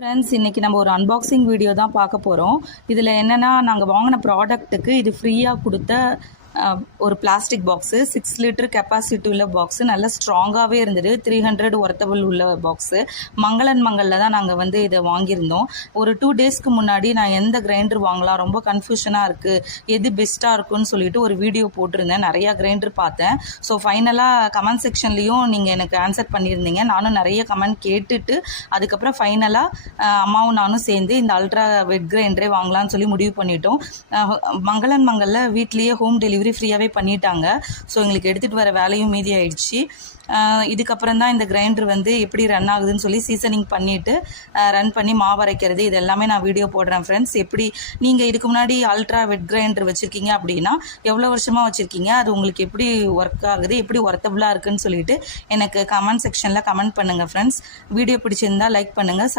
Friends, இன்றைக்கி நம்ம ஒரு அன்பாக்சிங் வீடியோ தான் பார்க்க போகிறோம். இதில் என்னென்னா, நாங்கள் வாங்கின ப்ராடக்ட்டுக்கு இது ஃப்ரீயாக கொடுத்த ஒரு பிளாஸ்டிக் பாக்ஸு, 6 லிட்டர் கெப்பாசிட்டி உள்ள பாக்ஸு, நல்லா ஸ்ட்ராங்காகவே இருந்தது. 300 ஒர்த்தபிள் உள்ள பாக்ஸு. மங்களில் தான் நாங்கள் இதை வாங்கியிருந்தோம். ஒரு 2 டேஸ்க்கு முன்னாடி நான் எந்த கிரைண்டர் வாங்கலாம், ரொம்ப கன்ஃபியூஷனாக இருக்குது, எது பெஸ்ட்டாக இருக்குன்னு சொல்லிட்டு ஒரு வீடியோ போட்டிருந்தேன். நிறையா கிரைண்டர் பார்த்தேன். ஸோ ஃபைனலாக கமெண்ட் செக்ஷன்லேயும் நீங்கள் எனக்கு ஆன்சர் பண்ணியிருந்தீங்க. நானும் நிறைய கமெண்ட் கேட்டுட்டு அதுக்கப்புறம் ஃபைனலாக அம்மாவும் நானும் சேர்ந்து இந்த அல்ட்ரா வெட் கிரைண்டரே வாங்கலாம்னு சொல்லி முடிவு பண்ணிட்டோம். மங்களில் வீட்லேயே ஹோம் டெலிவரி ஃப்ரீயாகவே பண்ணிட்டாங்க. ஸோ எங்களுக்கு எடுத்துகிட்டு வர வேலையும் மீதி ஆயிடுச்சு. இதுக்கப்புறம் தான் இந்த கிரைண்டர் எப்படி ரன் ஆகுதுன்னு சொல்லி சீசனிங் பண்ணிவிட்டு ரன் பண்ணி மாவு அரைக்கிறது இது எல்லாமே நான் வீடியோ போடுறேன். ஃப்ரெண்ட்ஸ், எப்படி நீங்கள் இதுக்கு முன்னாடி அல்ட்ரா வெட் கிரைண்டர் வச்சுருக்கீங்க அப்படின்னா எவ்வளோ வருஷமாக வச்சுருக்கீங்க, அது உங்களுக்கு எப்படி ஒர்க் ஆகுது, எப்படி ஒர்த்தபுளாக இருக்குன்னு சொல்லிட்டு எனக்கு கமெண்ட் செக்ஷனில் கமெண்ட் பண்ணுங்கள். ஃப்ரெண்ட்ஸ், வீடியோ பிடிச்சிருந்தால் லைக் பண்ணுங்கள்,